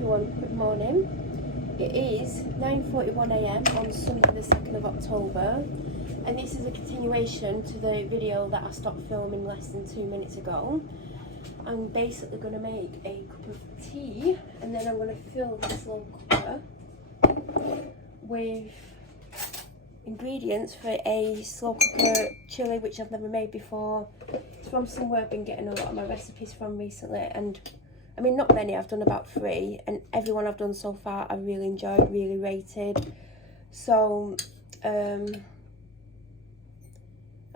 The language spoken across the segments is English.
everyone, good morning. It is 9:41 AM on Sunday the 2nd of October, and this is a continuation to the video that I stopped filming less than 2 minutes ago. I'm basically going to make a cup of tea and then I'm going to fill this little cooker with ingredients for a slow cooker chili which I've never made before. It's from somewhere I've been getting a lot of my recipes from recently, and I mean, not many, I've done about 3, and everyone I've done so far I really enjoyed, really rated. So I'm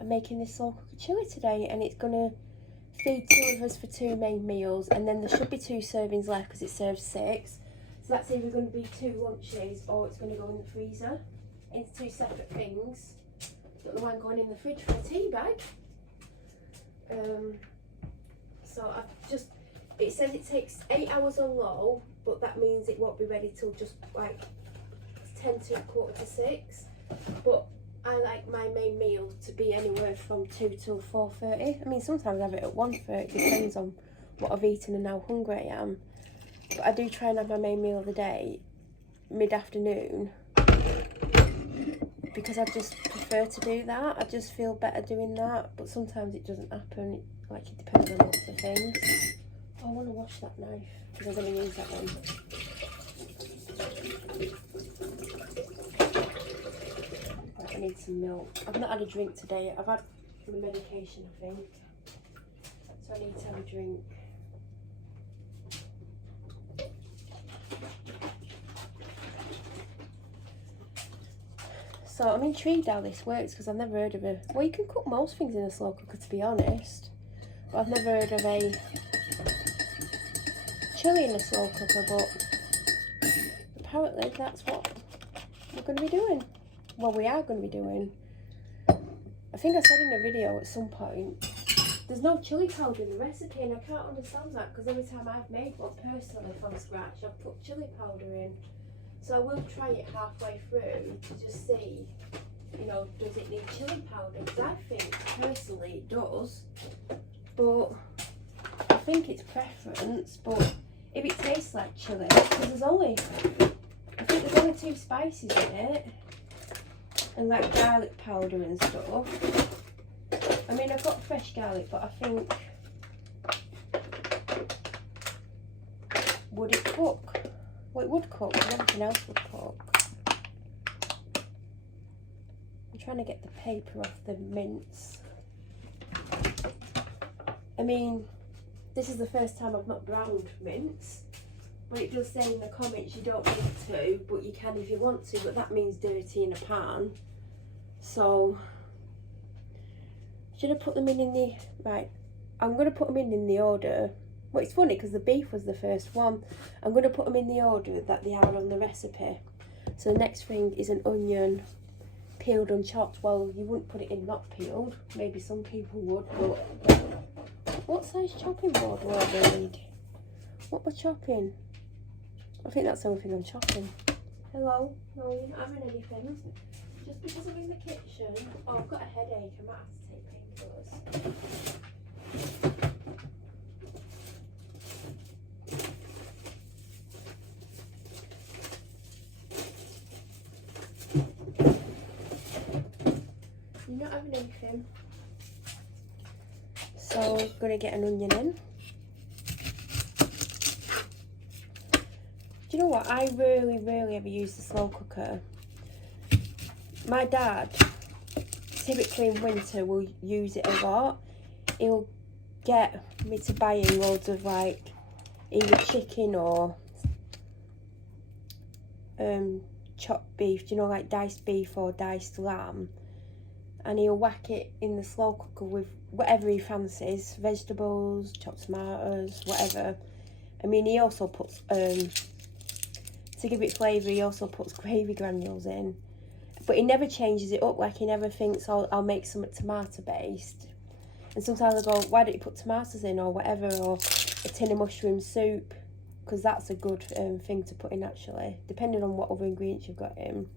making this slow cooker chili today, and it's gonna feed 2 of us for 2 main meals, and then there should be 2 servings left because it serves 6. So that's either going to be 2 lunches or it's going to go in the freezer into 2 separate things. Got the one going in the fridge for a tea bag. So I've just, it says it takes 8 hours on low, but that means it won't be ready till just like 10 to 5:45. But I like my main meal to be anywhere from 2 till 4:30. I mean, sometimes I have it at 1:30, depends on what I've eaten and how hungry I am. But I do try and have my main meal of the day mid-afternoon, because I just prefer to do that. I just feel better doing that, but sometimes it doesn't happen. Like, it depends on lots of things. Oh, I want to wash that knife because I'm going to use that one. Right, I need some milk. I've not had a drink today. I've had the medication, I think, so I need to have a drink. So I'm intrigued how this works because I've never heard of a... Well, you can cook most things in a slow cooker, to be honest. But I've never heard of a chili in a slow cooker, but apparently that's what we're going to be doing. Well, we are going to be doing. I think I said in a video at some point, there's no chili powder in the recipe, and I can't understand that because every time I've made one personally from scratch, I've put chili powder in. So I will try it halfway through to just see, you know, does it need chili powder? Because I think personally it does, but I think it's preference. But if it tastes like chili, because there's only, I think there's only 2 spices in it, and like garlic powder and stuff. I mean, I've got fresh garlic, but I think, would it cook? Well, it would cook, but everything else would cook. I'm trying to get the paper off the mince. I mean, this is the first time I've not browned mince, but it does say in the comments you don't need to, but you can if you want to, but that means dirty in a pan. So, should I put them in the, right, I'm going to put them in the order. Well, it's funny because the beef was the first one. I'm going to put them in the order that they are on the recipe. So the next thing is an onion, peeled and chopped. Well, you wouldn't put it in not peeled. Maybe some people would, but what size chopping board will I need? What we're chopping? I think that's the only thing I'm chopping. Hello? No, you're not having anything. Just because I'm in the kitchen. Oh, I've got a headache. I might have to take painkillers. Not having anything, so I'm gonna get an onion in. Do you know what? I rarely ever use the slow cooker. My dad, typically in winter, will use it a lot. He'll get me to buy in loads of like either chicken or chopped beef. Do you know, like diced beef or diced lamb? And he'll whack it in the slow cooker with whatever he fancies, vegetables, chopped tomatoes, whatever. I mean, he also puts, to give it flavour, he also puts gravy granules in. But he never changes it up, like he never thinks, oh, I'll make something tomato based. And sometimes I go, why don't you put tomatoes in or whatever, or a tin of mushroom soup, because that's a good thing to put in actually, depending on what other ingredients you've got in.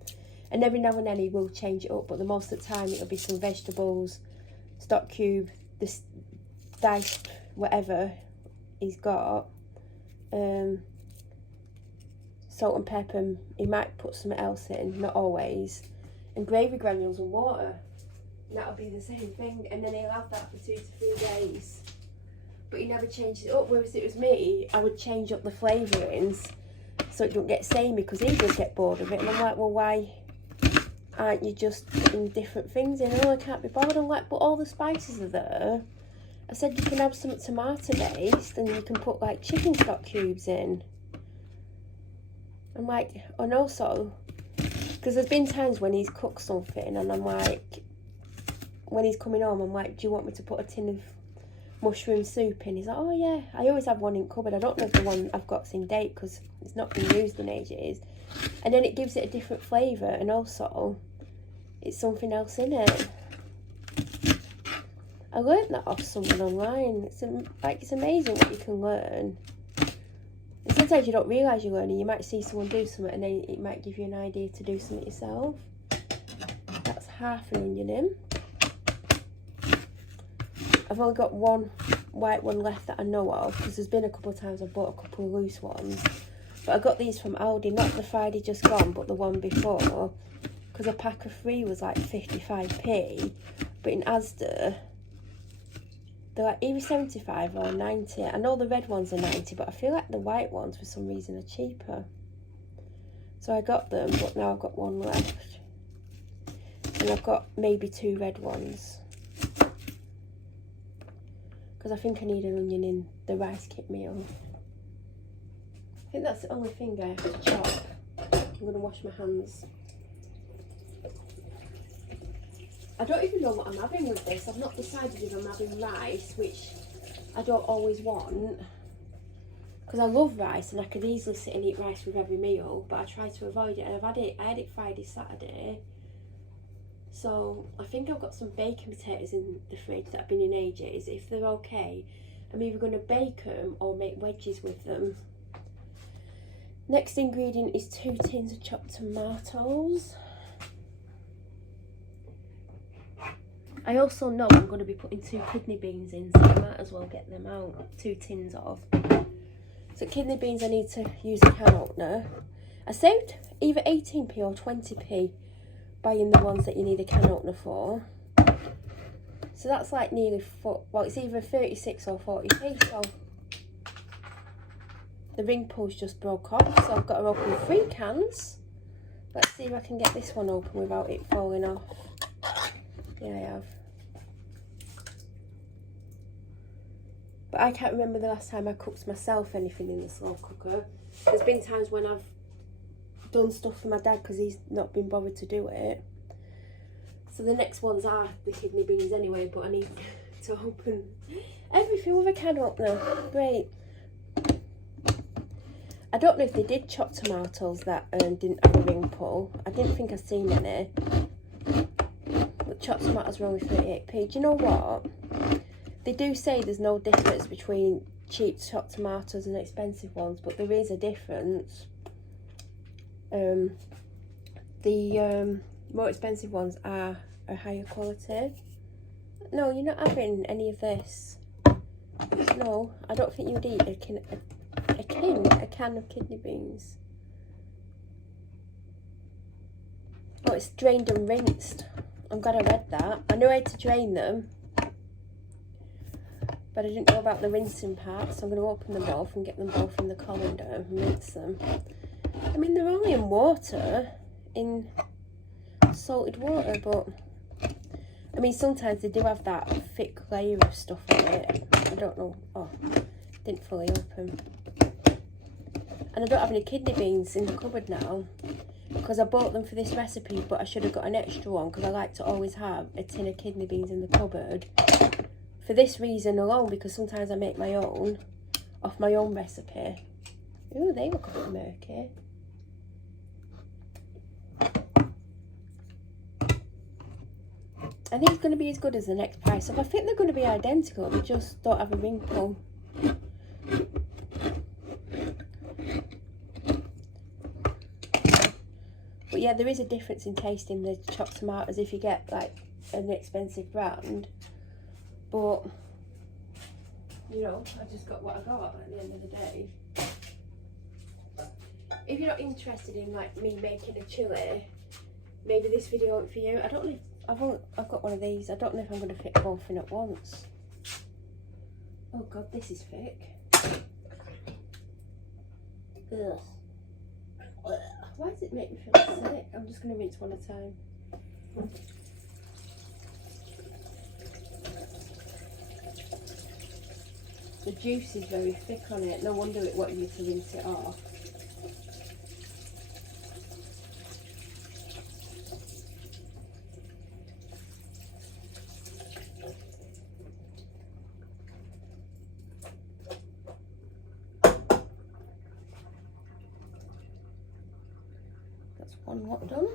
And every now and then he will change it up, but the most of the time it'll be some vegetables, stock cube, this diced whatever he's got. salt and pepper, and he might put something else in, not always, and gravy granules and water. And that'll be the same thing, and then he'll have that for 2 to 3 days. But he never changed it up, whereas it was me, I would change up the flavourings so it don't get samey, because he does get bored of it. And I'm like, well, why aren't you just putting different things in? Oh, I can't be bothered. I'm like, but all the spices are there. I said you can have some tomato based, and you can put like chicken stock cubes in. I'm like, and also, because there's been times when he's cooked something and I'm like, when he's coming home, I'm like, do you want me to put a tin of mushroom soup in? He's like, oh yeah. I always have one in cupboard. I don't know if the one I've got's in date because it's not been used in ages. And then it gives it a different flavour, and also it's something else in it. I learned that off someone online. It's amazing what you can learn. And sometimes you don't realise you're learning. You might see someone do something and then it might give you an idea to do something yourself. That's half an onion in. I've only got one white one left that I know of, because there's been a couple of times I've bought a couple of loose ones. But I got these from Aldi, not the Friday just gone, but the one before, because a pack of 3 was like 55p, but in Asda they're like either 75 or 90. I know the red ones are 90, but I feel like the white ones for some reason are cheaper. So I got them, but now I've got one left. And I've got maybe 2 red ones, because I think I need an onion in the rice kit meal. I think that's the only thing I have to chop. I'm going to wash my hands. I don't even know what I'm having with this. I've not decided if I'm having rice, which I don't always want, because I love rice and I could easily sit and eat rice with every meal, but I try to avoid it. And I had it Friday, Saturday. So I think I've got some bacon potatoes in the fridge that have been in ages. If they're okay, I'm either going to bake them or make wedges with them. Next ingredient is 2 tins of chopped tomatoes. I also know I'm going to be putting 2 kidney beans in, so I might as well get them out. 2 tins of. So kidney beans, I need to use a can opener. I saved either 18p or 20p buying the ones that you need a can opener for. So that's like nearly, well, it's either 36 or 40p, so the ring pull's just broke off, so I've got to open 3 cans. Let's see if I can get this one open without it falling off. Yeah, I have. But I can't remember the last time I cooked myself anything in the slow cooker. There's been times when I've done stuff for my dad because he's not been bothered to do it. So the next ones are the kidney beans anyway, but I need to open everything with a can opener. Great. I don't know if they did chopped tomatoes that didn't have a ring pull. I didn't think I'd seen any. But chopped tomatoes were only 38p. Do you know what? They do say there's no difference between cheap chopped tomatoes and expensive ones, but there is a difference. The more expensive ones are a higher quality. No, you're not having any of this. No, I don't think you'd eat a can of kidney beans. Oh, it's drained and rinsed. I'm glad I read that. I knew I had to drain them, but I didn't know about the rinsing part, so I'm going to open them both and get them both in the colander and rinse them. I mean, they're only in water, in salted water, but I mean, sometimes they do have that thick layer of stuff on it. I don't know. Oh, didn't fully open. And I don't have any kidney beans in the cupboard now, because I bought them for this recipe, but I should have got an extra one, because I like to always have a tin of kidney beans in the cupboard. For this reason alone, because sometimes I make my own, off my own recipe. Ooh, they look a bit murky. I think it's going to be as good as the next price. So I think they're going to be identical, they just don't have a ring pull. But yeah, there is a difference in taste in the chopped tomatoes if you get like an expensive brand. But, you know, I just got what I got at the end of the day. if you're not interested in like me making a chili, maybe this video isn't for you. I don't know if I've got one of these. I don't know if I'm going to fit both in at once. Oh god, this is thick. Ugh. Why does it make me feel sick? I'm just going to rinse one at a time. The juice is very thick on it. No wonder it wanted me to rinse it off. That's one lot done.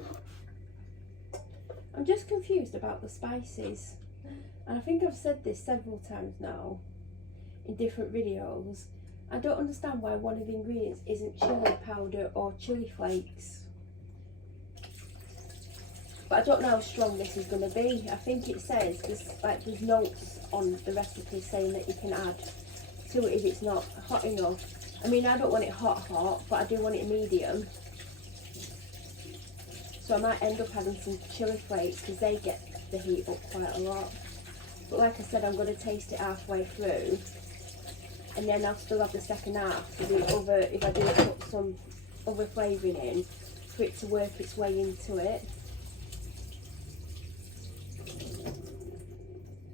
I'm just confused about the spices. And I think I've said this several times now in different videos. I don't understand why one of the ingredients isn't chili powder or chili flakes. But I don't know how strong this is going to be. I think it says there's notes on the recipe saying that you can add to it if it's not hot enough. I mean, I don't want it hot, but I do want it medium. So I might end up adding some chili flakes because they get the heat up quite a lot. But like I said, I'm going to taste it halfway through. And then I'll still have the second half to do if I do put some other flavouring in, for it to work its way into it.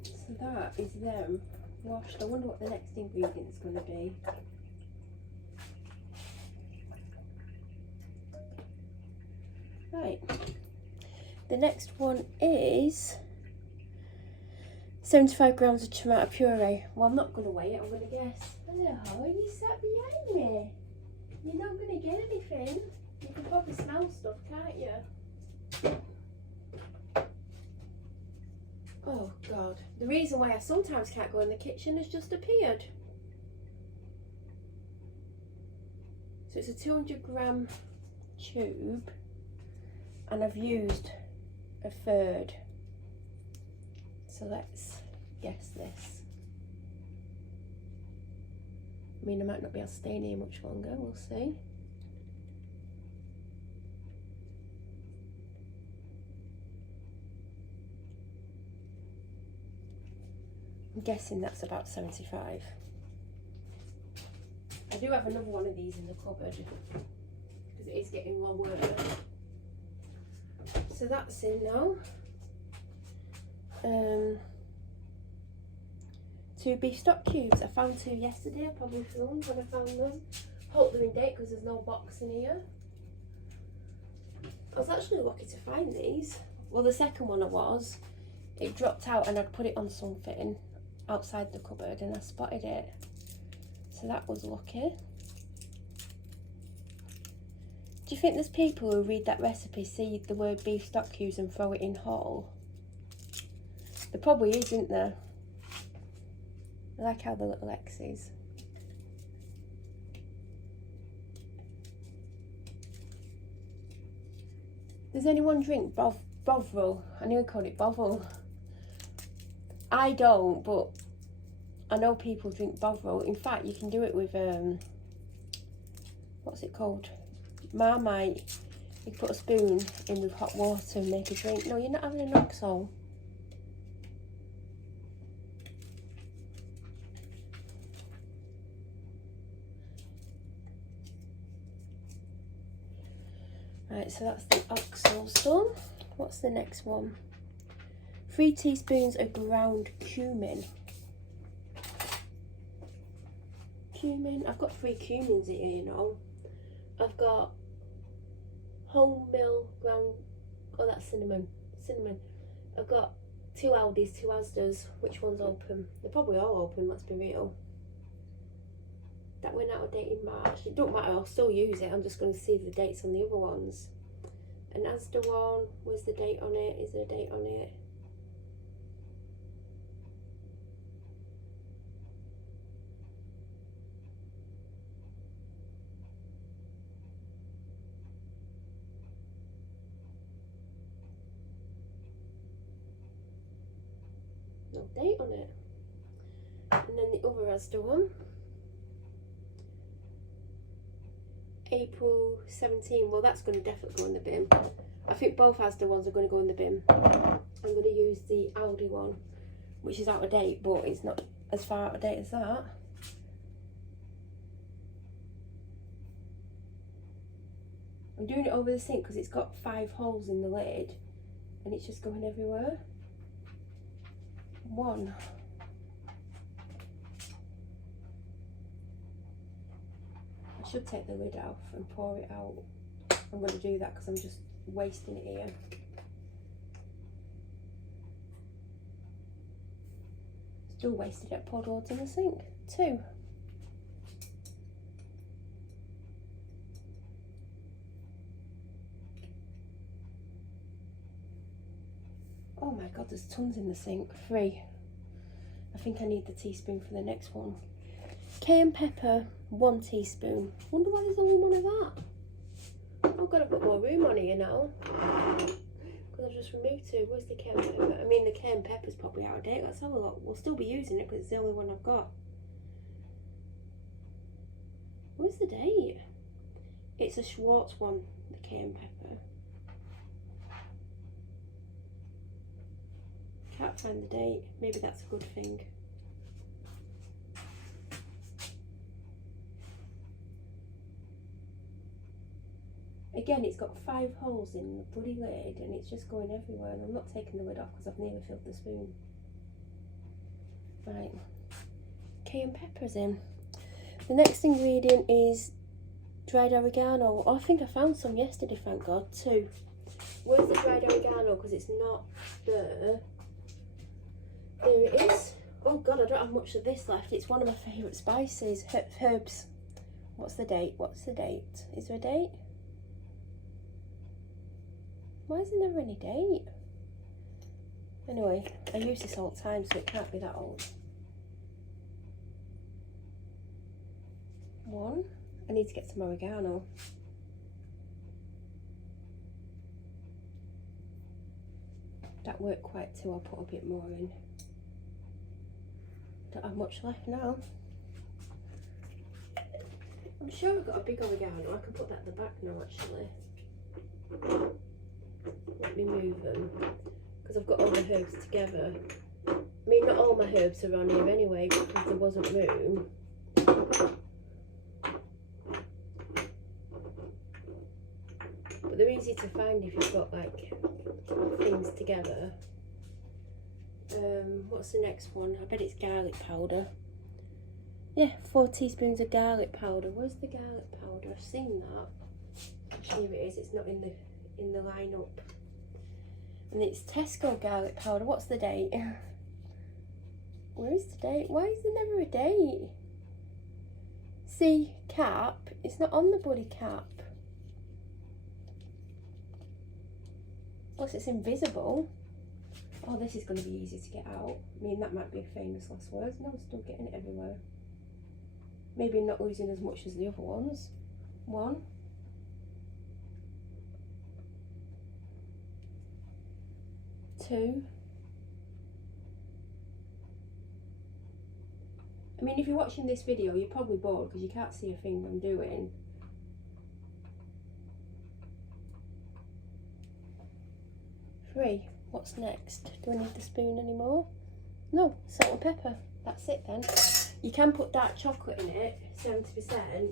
So that is them washed. I wonder what the next ingredient is going to be. Right. The next one is 75 grams of tomato puree. Well, I'm not going to weigh it, I'm going to guess. Hello, you sat behind me. You're not going to get anything. You can probably smell stuff, can't you? Oh, God. The reason why I sometimes can't go in the kitchen has just appeared. So it's a 200 gram tube. And I've used a third. So let's guess this. I mean, I might not be able to stay in here much longer, we'll see. I'm guessing that's about 75. I do have another one of these in the cupboard because it is getting lower. So that's in now. 2 beef stock cubes. I found 2 yesterday. I probably filmed when I found them. Hope they're in date because there's no box in here. I was actually lucky to find these. Well, the second one it dropped out and I'd put it on something outside the cupboard and I spotted it. So that was lucky. Do you think there's people who read that recipe, see the word beef stock cubes and throw it in whole? There probably is, isn't there? I like how the little X is. Does anyone drink Bovril? I nearly called it Bovril. I don't, but I know people drink Bovril. In fact, you can do it with, what's it called? Marmite. You put a spoon in with hot water and make a drink. No, you're not having an oxo. Right, so that's the oxals done. What's the next one? 3 teaspoons of ground cumin. Cumin. I've got 3 cumins here, you know. I've got whole mill ground. Oh, that's cinnamon. Cinnamon. I've got 2 Aldis, 2 Asdas. Which one's open? They're probably all open, let's be real. That went out of date in March. It don't matter, I'll still use it. I'm just going to see the dates on the other ones. An Asda one, where's the date on it? Is there a date on it? No date on it. And then the other Asda one. April 17. Well, that's going to definitely go in the bin. I think both Asda ones are going to go in the bin. I'm going to use the Aldi one, which is out of date, but it's not as far out of date as that. I'm doing it over the sink because it's got 5 holes in the lid and it's just going everywhere. 1. I should take the lid off and pour it out. I'm going to do that because I'm just wasting it here. Still wasted it, poured loads in the sink. 2. Oh my god, there's tons in the sink. 3. I think I need the teaspoon for the next one. Cayenne pepper, 1 teaspoon. Wonder why there's only 1 of that. Oh god, I've got more room on here now. Because I've just removed 2. Where's the cayenne pepper? I mean, the cayenne pepper's probably out of date. Let's have a look. We'll still be using it because it's the only one I've got. Where's the date? It's a Schwartz one, the cayenne pepper. Can't find the date. Maybe that's a good thing. Again, it's got 5 holes in the bloody lid and it's just going everywhere, and I'm not taking the lid off because I've nearly filled the spoon. Right, cayenne pepper's in. The next ingredient is dried oregano. Oh, I think I found some yesterday, thank God. 2. Where's the dried oregano? Because it's not there. There it is. Oh God, I don't have much of this left. It's one of my favourite spices. Herbs. What's the date? What's the date? Is there a date? Why is there never any date? Anyway, I use this all the time, so it can't be that old. 1. I need to get some oregano. That worked quite too. I'll put a bit more in. Don't have much left now. I'm sure I've got a big oregano. I can put that at the back now, actually. Let me move them because I've got all the herbs together. I mean, not all my herbs are on here anyway because there wasn't room. But they're easy to find if you've got like things together. What's the next one? I bet it's garlic powder. Yeah, 4 teaspoons of garlic powder. Where's the garlic powder? I've seen that. Here it is. It's not in the lineup. And it's Tesco garlic powder. What's the date? Where is the date? Why is there never a date? See, cap. It's not on the bloody cap. Plus it's invisible. Oh, this is going to be easy to get out. I mean, that might be a famous last words. No, I'm still getting it everywhere. Maybe not losing as much as the other ones. 1. 2. I mean, if you're watching this video, you're probably bored because you can't see a thing I'm doing. 3. What's next? Do I need the spoon anymore? No, salt and pepper. That's it then. You can put dark chocolate in it, 70%,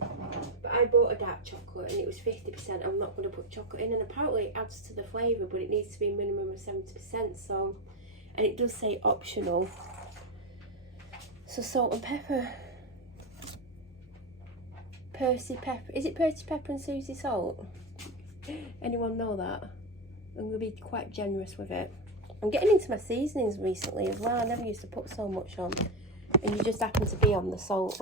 but I bought a dark chocolate and it was 50%. I'm not going to put chocolate in, and apparently it adds to the flavour, but it needs to be a minimum of 70%, so, and it does say optional. So salt and pepper. Percy pepper. Is it Percy pepper and Susie salt? Anyone know that? I'm going to be quite generous with it. I'm getting into my seasonings recently as well. I never used to put so much on. And you just happen to be on the salt.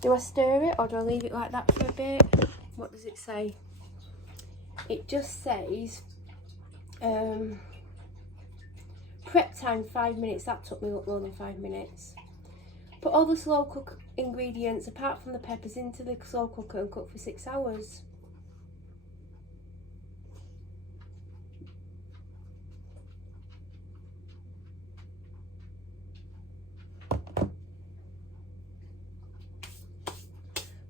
Do I stir it or do I leave it like that for a bit? What does it say? It just says prep time 5 minutes. That took me more than 5 minutes. Put all the slow cook ingredients apart from the peppers into the slow cooker and cook for 6 hours.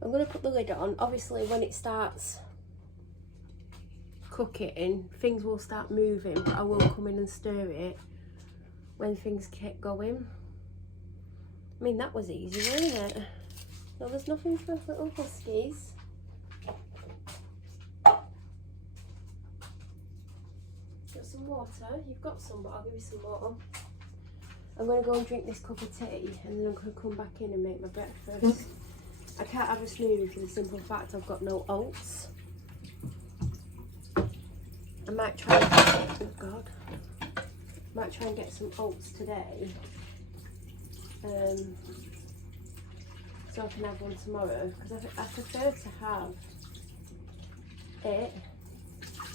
I'm going to put the lid on. Obviously, when it starts cooking, things will start moving, but I will come in and stir it when things get going. I mean, that was easy, wasn't it? No, there's nothing for little huskies. Got some water. You've got some, but I'll give you some more. I'm going to go and drink this cup of tea, and then I'm going to come back in and make my breakfast. I can't have a smoothie for the simple fact I've got no oats. I might try, oh God, might try and get some oats today, so I can have one tomorrow, because I prefer to have it,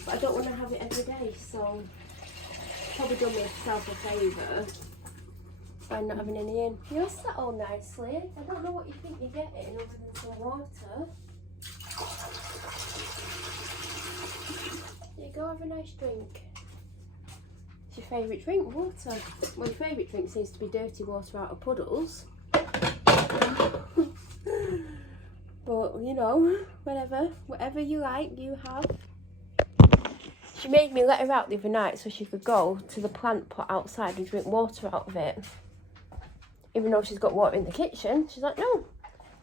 but I don't want to have it every day, so probably done myself a favour by not having any in. You're set all nicely. I don't know what you think you're getting other than some water. There you go, have a nice drink. What's your favourite drink? Water. My favourite drink seems to be dirty water out of puddles. But, you know, whatever you like, you have. She made me let her out the other night so she could go to the plant pot outside and drink water out of it. Even though she's got water in the kitchen, she's like, no,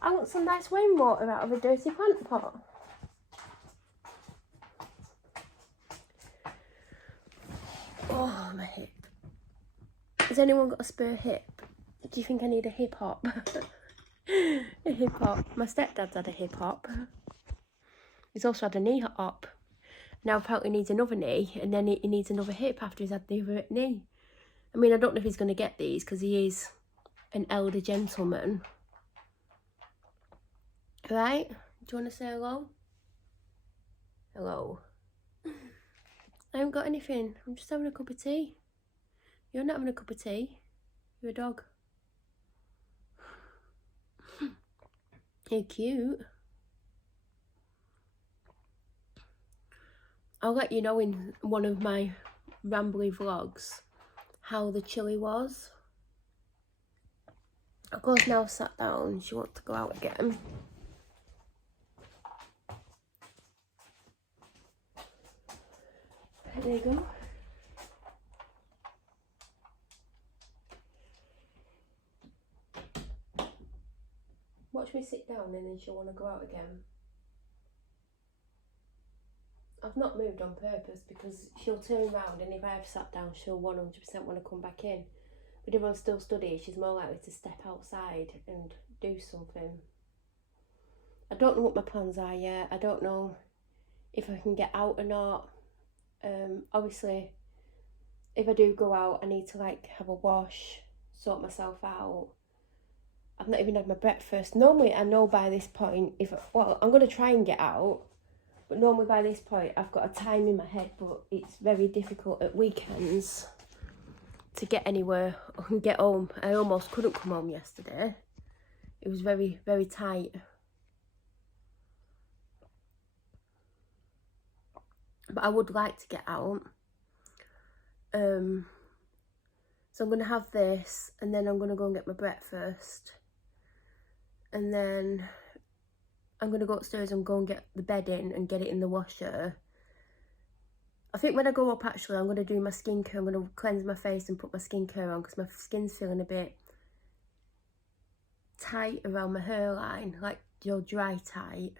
I want some nice rainwater out of a dirty plant pot. Oh, my hip. Has anyone got a spare hip? Do you think I need a hip hop? A hip hop. My stepdad's had a hip hop. He's also had a knee hop. Now apparently needs another knee, and then he needs another hip after he's had the other knee. I mean, I don't know if he's going to get these because he is an elder gentleman. Right? Do you want to say hello? Hello. I haven't got anything. I'm just having a cup of tea. You're not having a cup of tea. You're a dog. You're cute. I'll let you know in one of my rambly vlogs how the chili was. Of course, now sat down, she wants to go out again. There you go. Watch me sit down and then she'll want to go out again. I've not moved on purpose because she'll turn around, and if I have sat down, she'll 100% want to come back in. But if I'm still studying, she's more likely to step outside and do something. I don't know what my plans are yet. I don't know if I can get out or not. Obviously, if I do go out, I need to like have a wash, sort myself out. I've not even had my breakfast. Normally, I know by this point, I'm going to try and get out. But normally by this point, I've got a time in my head, but it's very difficult at weekends to get anywhere and get home. I almost couldn't come home yesterday. It was very, very tight. But I would like to get out. So I'm going to have this, and then I'm going to go and get my breakfast. And then I'm going to go upstairs and go and get the bed in and get it in the washer. I think when I go up, actually, I'm going to do my skincare. I'm going to cleanse my face and put my skincare on because my skin's feeling a bit tight around my hairline, like dry tight.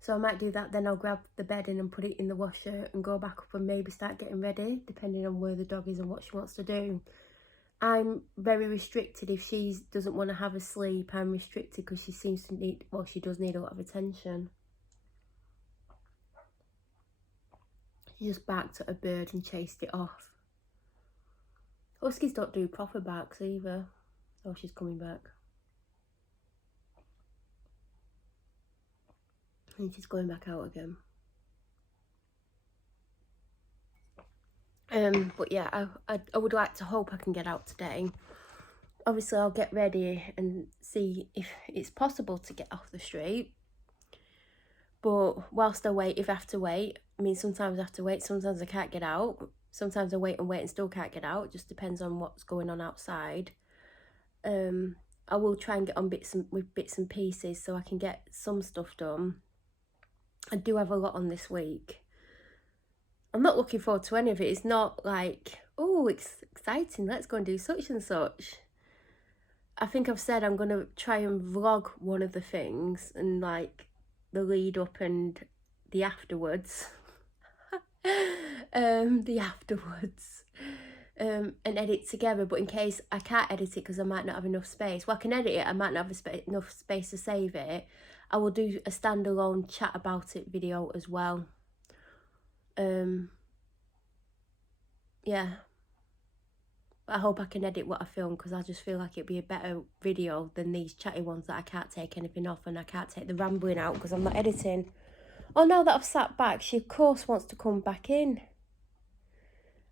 So I might do that, then I'll grab the bed in and put it in the washer and go back up and maybe start getting ready, depending on where the dog is and what she wants to do. I'm very restricted. If she doesn't want to have a sleep, I'm restricted because she seems to need, well, she does need a lot of attention. She just barked at a bird and chased it off. Huskies don't do proper barks either. Oh, she's coming back. And she's going back out again. But yeah, I would like to hope I can get out today. Obviously, I'll get ready and see if it's possible to get off the street. But whilst I wait, if I have to wait, I mean, sometimes I have to wait, sometimes I can't get out. Sometimes I wait and still can't get out. It just depends on what's going on outside. I will try and get on bits and pieces so I can get some stuff done. I do have a lot on this week. I'm not looking forward to any of it. It's not like, oh, it's exciting, let's go and do such and such. I think I've said I'm going to try and vlog one of the things, and like the lead up and the afterwards. The afterwards. And edit together, but in case I can't edit it because I might not have enough space, well, I can edit it, I might not have enough space to save it, I will do a standalone chat about it video as well. Yeah, I hope I can edit what I film, because I just feel like it'd be a better video than these chatty ones that I can't take anything off, and I can't take the rambling out because I'm not editing. Oh, now that I've sat back, she of course wants to come back in.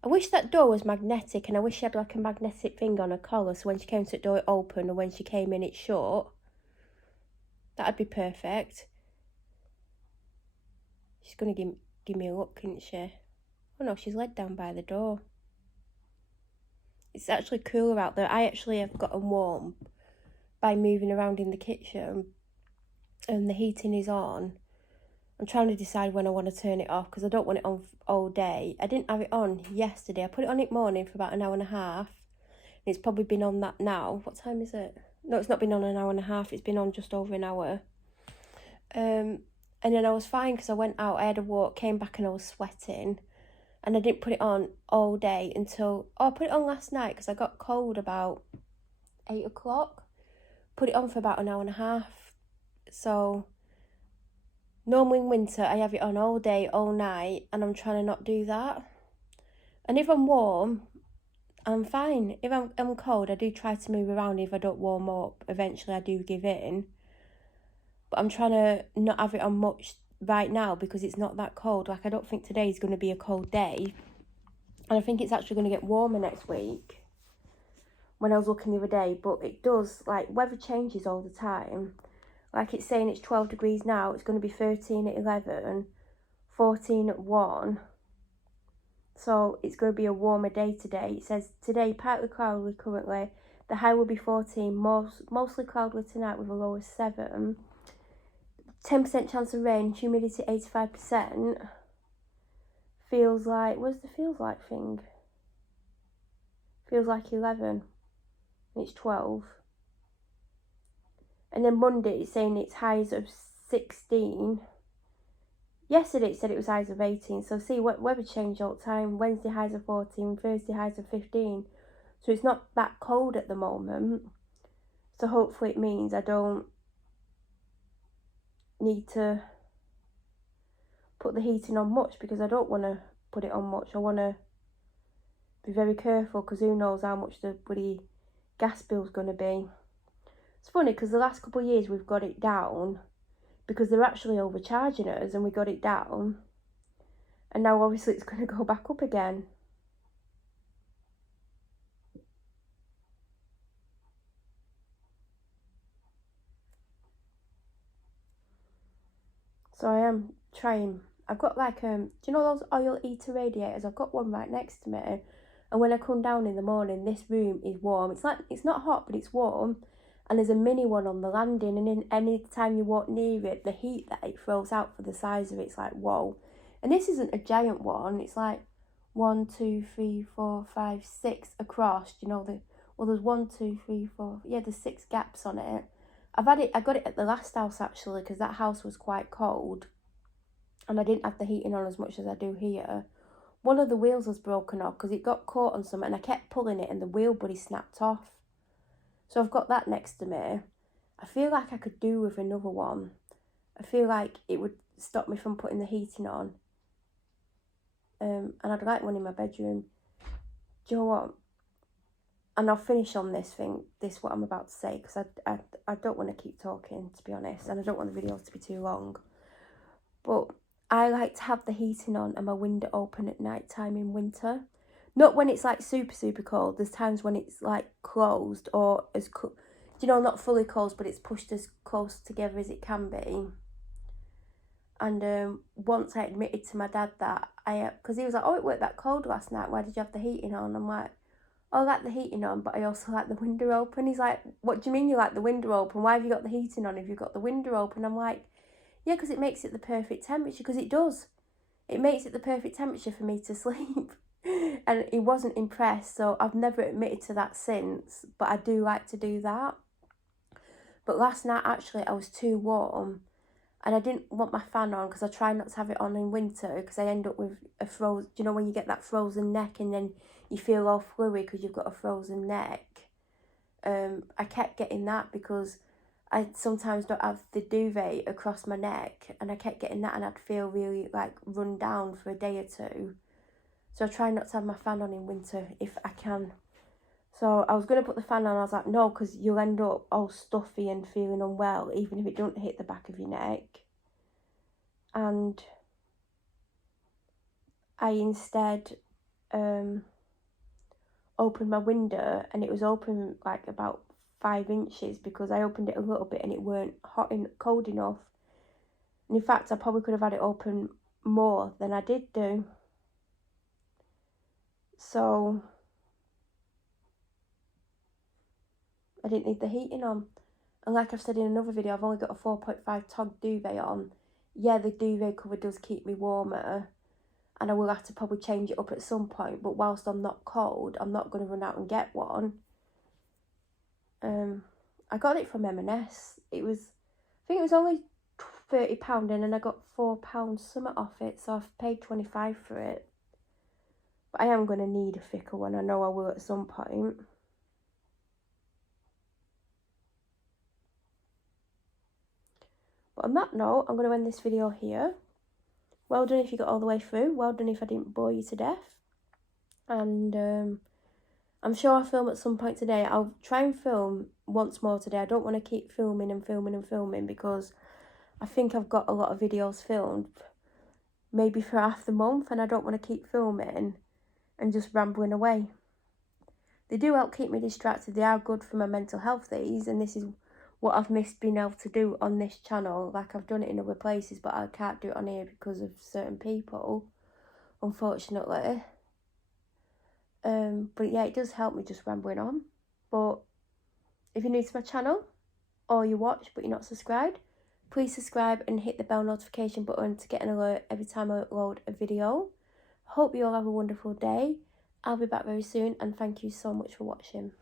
I wish that door was magnetic, and I wish she had like a magnetic thing on her collar, so when she came to the door it opened, and when she came in it shut. That'd be perfect. She's going to give me a look, isn't she? Oh no, she's led down by the door. It's actually cooler out there. I actually have gotten warm by moving around in the kitchen, and the heating is on. I'm trying to decide when I want to turn it off, because I don't want it on all day. I didn't have it on yesterday. I put it on in the morning for about an hour and a half. It's probably been on that now. What time is it? No, it's not been on an hour and a half. It's been on just over an hour. And then I was fine because I went out. I had a walk, came back, and I was sweating. And I didn't put it on all day until... Oh, I put it on last night because I got cold about 8 o'clock. Put it on for about an hour and a half. So... normally in winter, I have it on all day, all night, and I'm trying to not do that. And if I'm warm, I'm fine. If I'm cold, I do try to move around. If I don't warm up, eventually I do give in. But I'm trying to not have it on much right now because it's not that cold. Like, I don't think today is going to be a cold day. And I think it's actually going to get warmer next week when I was looking the other day. But it does, like, weather changes all the time. Like, it's saying it's 12 degrees now. It's going to be 13 at 11, 14 at 1. So it's going to be a warmer day today. It says today partly cloudy currently. The high will be 14. Mostly cloudy tonight with a low of 7. 10% chance of rain. Humidity 85%. Feels like... where's the feels like thing? Feels like 11. And it's 12. And then Monday, it's saying it's highs of 16. Yesterday, it said it was highs of 18. So, see, weather change all the time. Wednesday, highs of 14. Thursday, highs of 15. So, it's not that cold at the moment. So, hopefully, it means I don't need to put the heating on much, because I don't want to put it on much. I want to be very careful, because who knows how much the bloody gas bill's going to be. It's funny because the last couple of years we've got it down because they're actually overcharging us, and we got it down, and now obviously it's going to go back up again. So I am trying. I've got like do you know those oil heater radiators? I've got one right next to me, and when I come down in the morning, this room is warm. It's like, it's not hot, but it's warm. And there's a mini one on the landing, and in any time you walk near it, the heat that it throws out for the size of it's like, whoa. And this isn't a giant one. It's like 1, 2, 3, 4, 5, 6 across. You know, there's 1, 2, 3, 4. Yeah, there's 6 gaps on it. I got it at the last house actually, because that house was quite cold, and I didn't have the heating on as much as I do here. One of the wheels was broken off because it got caught on something, and I kept pulling it, and the wheel buddy snapped off. So I've got that next to me. I feel like I could do with another one. I feel like it would stop me from putting the heating on. And I'd like one in my bedroom. Do you know what? And I'll finish on this what I'm about to say, because I don't want to keep talking, to be honest, and I don't want the videos to be too long. But I like to have the heating on and my window open at night time in winter. Not when it's like super, super cold. There's times when it's like closed, or not fully closed, but it's pushed as close together as it can be. And once I admitted to my dad that because he was like, oh, it weren't that cold last night. Why did you have the heating on? I'm like, I like the heating on, but I also like the window open. He's like, what do you mean you like the window open? Why have you got the heating on if you've got the window open? I'm like, yeah, because it makes it the perfect temperature, because it does. It makes it the perfect temperature for me to sleep. And he wasn't impressed, so I've never admitted to that since, but I do like to do that. But last night, actually, I was too warm, and I didn't want my fan on because I try not to have it on in winter because I end up with a frozen, you know, when you get that frozen neck and then you feel all fluid because you've got a frozen neck. I kept getting that because I sometimes don't have the duvet across my neck, and I kept getting that, and I'd feel really like run down for a day or two. So I try not to have my fan on in winter if I can. So I was going to put the fan on, I was like, no, because you'll end up all stuffy and feeling unwell, even if it don't hit the back of your neck. And I instead opened my window, and it was open like about 5 inches because I opened it a little bit and it weren't cold enough. And in fact, I probably could have had it open more than I did do. So I didn't need the heating on. And like I've said in another video, I've only got a 4.5 tog duvet on. Yeah, the duvet cover does keep me warmer, and I will have to probably change it up at some point, but whilst I'm not cold, I'm not going to run out and get one. I got it from M&S. It was, I think it was only £30 and I got £4 something off it, so I've paid 25 for it. But I am going to need a thicker one, I know I will at some point. But on that note, I'm going to end this video here. Well done if you got all the way through. Well done if I didn't bore you to death. And I'm sure I'll film at some point today. I'll try and film once more today. I don't want to keep filming and filming and filming because I think I've got a lot of videos filmed, maybe for half the month, and I don't want to keep filming and just rambling away. They do help keep me distracted. They are good for my mental health, these, and this is what I've missed being able to do on this channel. Like, I've done it in other places, but I can't do it on here because of certain people, unfortunately. But yeah, it does help me just rambling on. But if you're new to my channel, or you watch but you're not subscribed, please subscribe and hit the bell notification button to get an alert every time I upload a video. Hope you all have a wonderful day. I'll be back very soon, and thank you so much for watching.